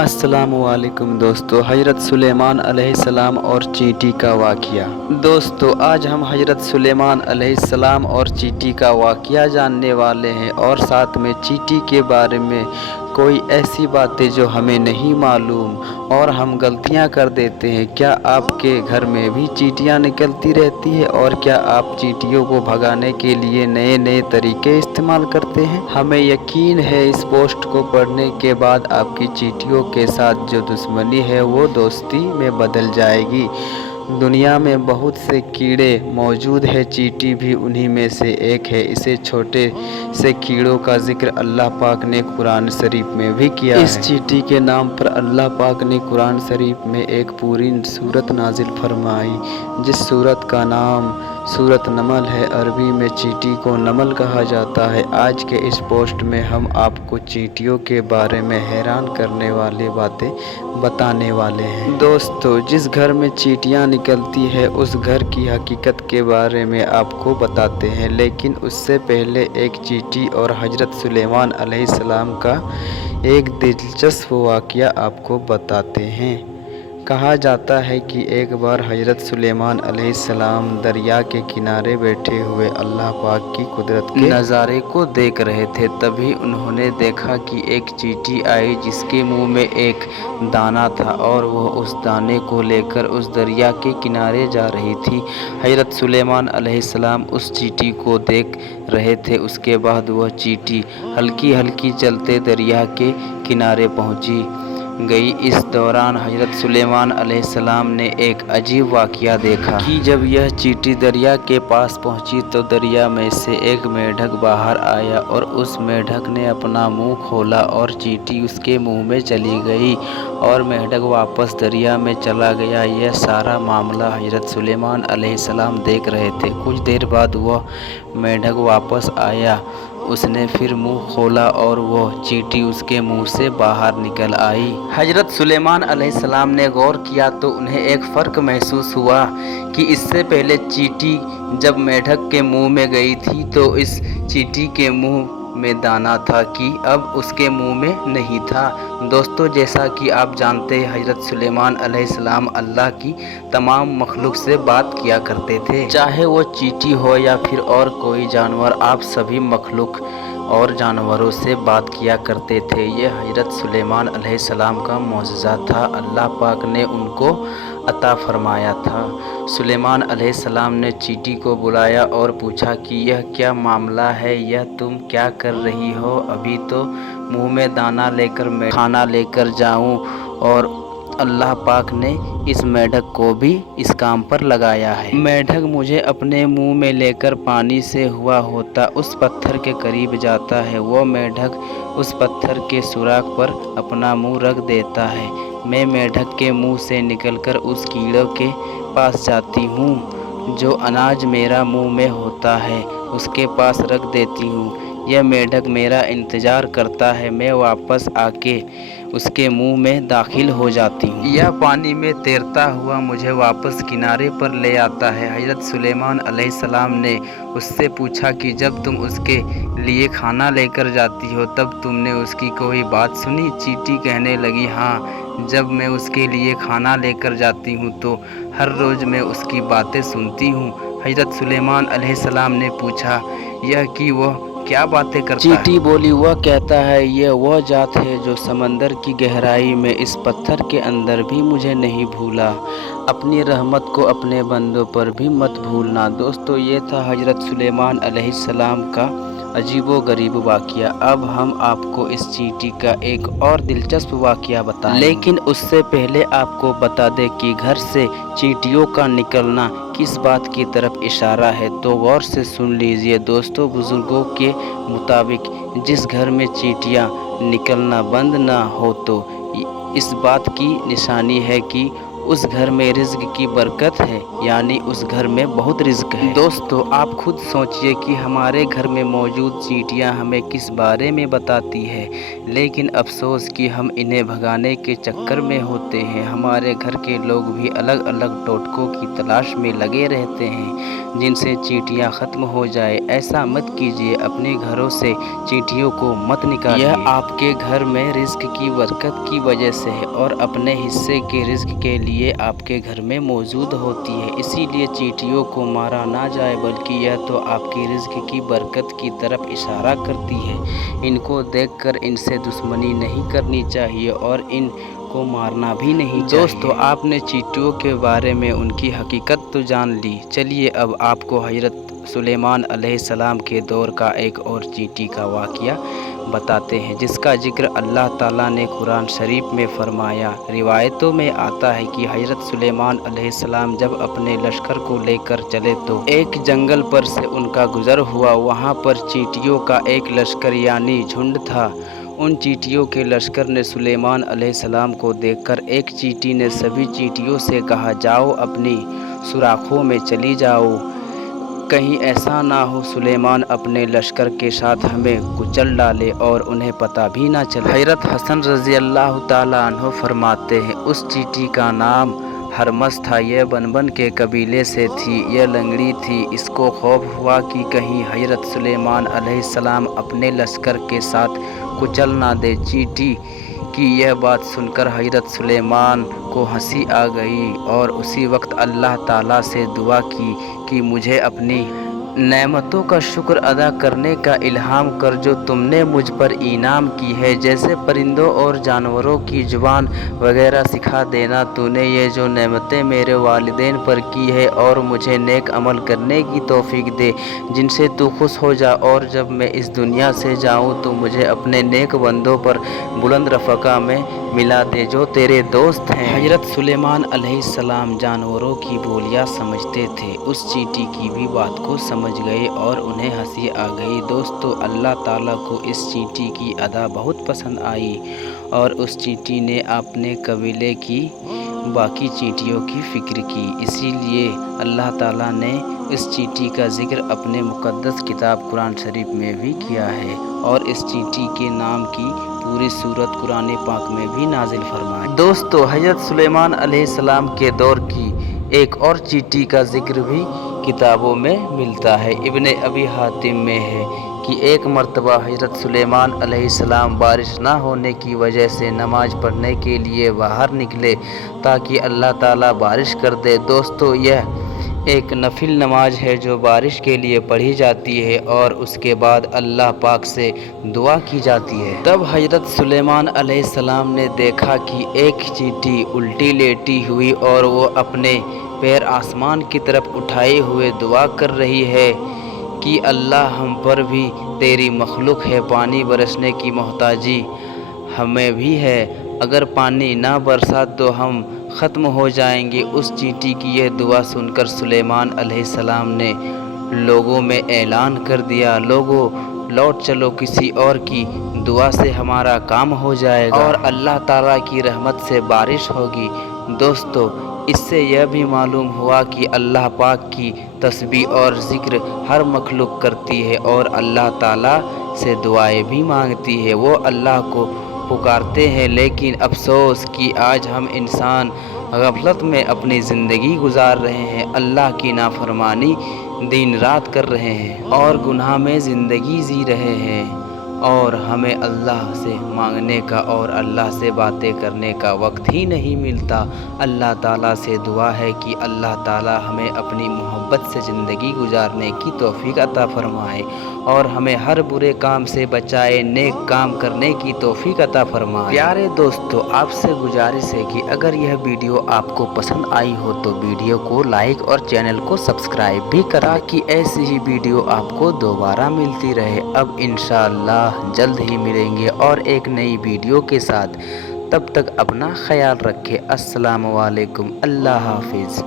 السلام علیکم دوستو، حضرت سلیمان علیہ السلام اور چینٹی کا واقعہ۔ دوستو، آج ہم حضرت سلیمان علیہ السلام اور چینٹی کا واقعہ جاننے والے ہیں، اور ساتھ میں چینٹی کے بارے میں کوئی ایسی باتیں جو ہمیں نہیں معلوم اور ہم غلطیاں کر دیتے ہیں۔ کیا آپ کے گھر میں بھی چینٹیاں نکلتی رہتی ہیں، اور کیا آپ چینٹیوں کو بھگانے کے لیے نئے نئے طریقے استعمال کرتے ہیں؟ ہمیں یقین ہے اس پوسٹ کو پڑھنے کے بعد آپ کی چینٹیوں کے ساتھ جو دشمنی ہے وہ دوستی میں بدل جائے گی۔ دنیا میں بہت سے کیڑے موجود ہیں، چینٹی بھی انہی میں سے ایک ہے۔ اسے چھوٹے سے کیڑوں کا ذکر اللہ پاک نے قرآن شریف میں بھی کیا ہے۔ اس چینٹی کے نام پر اللہ پاک نے قرآن شریف میں ایک پوری سورت نازل فرمائی، جس سورت کا نام سورۃ نمل ہے۔ عربی میں چینٹی کو نمل کہا جاتا ہے۔ آج کے اس پوسٹ میں ہم آپ کو چینٹیوں کے بارے میں حیران کرنے والی باتیں بتانے والے ہیں۔ دوستو، جس گھر میں چینٹیاں نکلتی ہیں اس گھر کی حقیقت کے بارے میں آپ کو بتاتے ہیں، لیکن اس سے پہلے ایک چینٹی اور حضرت سلیمان علیہ السلام کا ایک دلچسپ واقعہ آپ کو بتاتے ہیں۔ کہا جاتا ہے کہ ایک بار حضرت سلیمان علیہ السلام دریا کے کنارے بیٹھے ہوئے اللہ پاک کی قدرت کے نظارے کو دیکھ رہے تھے۔ تبھی انہوں نے دیکھا کہ ایک چینٹی آئی جس کے منہ میں ایک دانہ تھا، اور وہ اس دانے کو لے کر اس دریا کے کنارے جا رہی تھی۔ حضرت سلیمان علیہ السلام اس چینٹی کو دیکھ رہے تھے۔ اس کے بعد وہ چینٹی ہلکی ہلکی چلتے دریا کے کنارے پہنچی گئی۔ اس دوران حضرت سلیمان علیہ السلام نے ایک عجیب واقعہ دیکھا کہ جب یہ چینٹی دریا کے پاس پہنچی تو دریا میں سے ایک مینڈک باہر آیا، اور اس مینڈک نے اپنا منہ کھولا اور چینٹی اس کے منہ میں چلی گئی، اور مینڈک واپس دریا میں چلا گیا۔ یہ سارا معاملہ حضرت سلیمان علیہ السلام دیکھ رہے تھے۔ کچھ دیر بعد وہ مینڈک واپس آیا، اس نے پھر منہ کھولا اور وہ چینٹی اس کے منہ سے باہر نکل آئی۔ حضرت سلیمان علیہ السلام نے غور کیا تو انہیں ایک فرق محسوس ہوا کہ اس سے پہلے چینٹی جب مینڈک کے منہ میں گئی تھی تو اس چینٹی کے منہ میں دانہ تھا کہ اب اس کے منہ میں نہیں تھا۔ دوستو، جیسا کہ آپ جانتے ہیں، حضرت سلیمان علیہ السلام اللہ کی تمام مخلوق سے بات کیا کرتے تھے، چاہے وہ چینٹی ہو یا پھر اور کوئی جانور۔ آپ سبھی مخلوق اور جانوروں سے بات کیا کرتے تھے۔ یہ حضرت سلیمان علیہ السلام کا معجزہ تھا، اللہ پاک نے ان کو عطا فرمایا تھا۔ سلیمان علیہ السلام نے چینٹی کو بلایا اور پوچھا کہ یہ کیا معاملہ ہے، یہ تم کیا کر رہی ہو؟ ابھی تو منہ میں دانہ لے کر میں کھانا لے کر جاؤں، اور اللہ پاک نے اس مینڈک کو بھی اس کام پر لگایا ہے۔ مینڈک مجھے اپنے منہ میں لے کر پانی سے ہوا ہوتا اس پتھر کے قریب جاتا ہے۔ وہ مینڈک اس پتھر کے سوراخ پر اپنا منہ رکھ دیتا ہے۔ میں مینڈک کے منہ سے نکل کر اس کیڑے کے پاس جاتی ہوں جو اناج میرا منہ میں ہوتا ہے، اس کے پاس رکھ دیتی ہوں۔ یہ مینڈک میرا انتظار کرتا ہے، میں واپس آ کے اس کے منہ میں داخل ہو جاتی ہوں۔ یہ پانی میں تیرتا ہوا مجھے واپس کنارے پر لے آتا ہے۔ حضرت سلیمان علیہ السلام نے اس سے پوچھا کہ جب تم اس کے لیے کھانا لے کر جاتی ہو تب تم نے اس کی کوئی بات سنی؟ چینٹی کہنے لگی، ہاں، جب میں اس کے لیے کھانا لے کر جاتی ہوں تو ہر روز میں اس کی باتیں سنتی ہوں۔ حضرت سلیمان علیہ السلام نے پوچھا، یہ کہ وہ کیا باتیں کرتا ہے؟ چینٹی بولی، وہ کہتا ہے، یہ وہ ذات ہے جو سمندر کی گہرائی میں اس پتھر کے اندر بھی مجھے نہیں بھولا۔ اپنی رحمت کو اپنے بندوں پر بھی مت بھولنا۔ دوستو، یہ تھا حضرت سلیمان علیہ السلام کا عجیب و غریب واقعہ۔ اب ہم آپ کو اس چینٹی کا ایک اور دلچسپ واقعہ بتائیں، لیکن اس سے پہلے آپ کو بتا دیں کہ گھر سے چینٹیوں کا نکلنا کس بات کی طرف اشارہ ہے، تو غور سے سن لیجیے۔ دوستو، بزرگوں کے مطابق جس گھر میں چینٹیاں نکلنا بند نہ ہو تو اس بات کی نشانی ہے کہ اس گھر میں رزق کی برکت ہے، یعنی اس گھر میں بہت رزق ہے۔ دوستو آپ خود سوچئے کہ ہمارے گھر میں موجود چیونٹیاں ہمیں کس بارے میں بتاتی ہے، لیکن افسوس کہ ہم انہیں بھگانے کے چکر میں ہوتے ہیں۔ ہمارے گھر کے لوگ بھی الگ الگ ٹوٹکوں کی تلاش میں لگے رہتے ہیں جن سے چیونٹیاں ختم ہو جائے۔ ایسا مت کیجیے، اپنے گھروں سے چیونٹیوں کو مت نکالیے۔ یہ آپ کے گھر میں رزق کی برکت کی وجہ سے ہے اور اپنے حصے کے رزق کے لیے آپ کے گھر میں موجود ہوتی ہے۔ اسی لیے چیونٹیوں کو مارا نہ جائے، بلکہ یہ تو آپ کی رزق کی برکت کی طرف اشارہ کرتی ہے۔ ان کو دیکھ کر ان سے دشمنی نہیں کرنی چاہیے اور ان کو مارنا بھی نہیں چاہیے۔ دوستو آپ نے چیونٹیوں کے بارے میں ان کی حقیقت تو جان لی، چلیے اب آپ کو حضرت سلیمان علیہ السلام کے دور کا ایک اور چیونٹی کا واقعہ بتاتے ہیں جس کا ذکر اللہ تعالیٰ نے قرآن شریف میں فرمایا۔ روایتوں میں آتا ہے کہ حضرت سلیمان علیہ السلام جب اپنے لشکر کو لے کر چلے تو ایک جنگل پر سے ان کا گزر ہوا۔ وہاں پر چیونٹیوں کا ایک لشکر یعنی جھنڈ تھا۔ ان چیونٹیوں کے لشکر نے سلیمان علیہ السلام کو دیکھ کر ایک چیونٹی نے سبھی چیونٹیوں سے کہا، جاؤ اپنی سوراخوں میں چلی جاؤ، کہیں ایسا نہ ہو سلیمان اپنے لشکر کے ساتھ ہمیں کچل ڈالے اور انہیں پتہ بھی نہ چلے۔ حضرت حسن رضی اللہ تعالیٰ عنہ فرماتے ہیں، اس چیونٹی کا نام ہرمس تھا، یہ بنبن کے قبیلے سے تھی، یہ لنگڑی تھی۔ اس کو خوف ہوا کہ کہیں حضرت سلیمان علیہ السلام اپنے لشکر کے ساتھ کچل نہ دے۔ چیونٹی کی یہ بات سن کر حضرت سلیمان کو ہنسی آ گئی اور اسی وقت اللہ تعالیٰ سے دعا کی کہ مجھے اپنی نعمتوں کا شکر ادا کرنے کا الہام کر جو تم نے مجھ پر انعام کی ہے، جیسے پرندوں اور جانوروں کی زبان وغیرہ سکھا دینا۔ تو نے یہ جو نعمتیں میرے والدین پر کی ہے اور مجھے نیک عمل کرنے کی توفیق دے جن سے تو خوش ہو جا، اور جب میں اس دنیا سے جاؤں تو مجھے اپنے نیک بندوں پر بلند رفقا میں ملا دے جو تیرے دوست ہیں۔ حضرت سلیمان علیہ السلام جانوروں کی بولیاں سمجھتے تھے، اس چیونٹی کی بھی بات کو سمجھ گئے اور انہیں ہنسی آ گئی۔ دوستو اللہ تعالیٰ کو اس چیونٹی کی ادا بہت پسند آئی اور اس چیونٹی نے اپنے قبیلے کی باقی چیونٹیوں کی فکر کی، اسی لیے اللہ تعالیٰ نے اس چیونٹی کا ذکر اپنے مقدس کتاب قرآن شریف میں بھی کیا ہے اور اس چیونٹی کے نام کی پوری سورت قرآن پاک میں بھی نازل فرمائی۔ دوستو حضرت سلیمان علیہ السلام کے دور کی ایک اور چیونٹی کا ذکر بھی کتابوں میں ملتا ہے۔ ابن ابی حاتم میں ہے کہ ایک مرتبہ حضرت سلیمان علیہ السلام بارش نہ ہونے کی وجہ سے نماز پڑھنے کے لیے باہر نکلے تاکہ اللہ تعالیٰ بارش کر دے۔ دوستو یہ ایک نفل نماز ہے جو بارش کے لیے پڑھی جاتی ہے اور اس کے بعد اللہ پاک سے دعا کی جاتی ہے۔ تب حضرت سلیمان علیہ السلام نے دیکھا کہ ایک چیونٹی الٹی لیٹی ہوئی اور وہ اپنے پیر آسمان کی طرف اٹھائے ہوئے دعا کر رہی ہے کہ اللہ ہم پر بھی تیری مخلوق ہے، پانی برسنے کی محتاجی ہمیں بھی ہے، اگر پانی نہ برسا تو ہم ختم ہو جائیں گے۔ اس چیونٹی کی یہ دعا سن کر سلیمان علیہ السلام نے لوگوں میں اعلان کر دیا، لوگوں لوٹ چلو، کسی اور کی دعا سے ہمارا کام ہو جائے گا اور اللہ تعالیٰ کی رحمت سے بارش ہوگی۔ دوستو اس سے یہ بھی معلوم ہوا کہ اللہ پاک کی تسبیح اور ذکر ہر مخلوق کرتی ہے اور اللہ تعالیٰ سے دعائیں بھی مانگتی ہے، وہ اللہ کو پکارتے ہیں، لیکن افسوس کہ آج ہم انسان غفلت میں اپنی زندگی گزار رہے ہیں، اللہ کی نافرمانی دن رات کر رہے ہیں اور گناہ میں زندگی جی رہے ہیں اور ہمیں اللہ سے مانگنے کا اور اللہ سے باتیں کرنے کا وقت ہی نہیں ملتا۔ اللہ تعالیٰ سے دعا ہے کہ اللہ تعالیٰ ہمیں اپنی محبت سے زندگی گزارنے کی توفیق عطا فرمائے اور ہمیں ہر برے کام سے بچائے، نیک کام کرنے کی توفیق عطا فرمائے۔ پیارے دوستو آپ سے گزارش ہے کہ اگر یہ ویڈیو آپ کو پسند آئی ہو تو ویڈیو کو لائک اور چینل کو سبسکرائب بھی کرا کہ ایسی ہی ویڈیو آپ کو دوبارہ ملتی رہے۔ اب انشاءاللہ جلد ہی ملیں گے اور ایک نئی ویڈیو کے ساتھ، تب تک اپنا خیال رکھیں۔ السلام علیکم، اللہ حافظ۔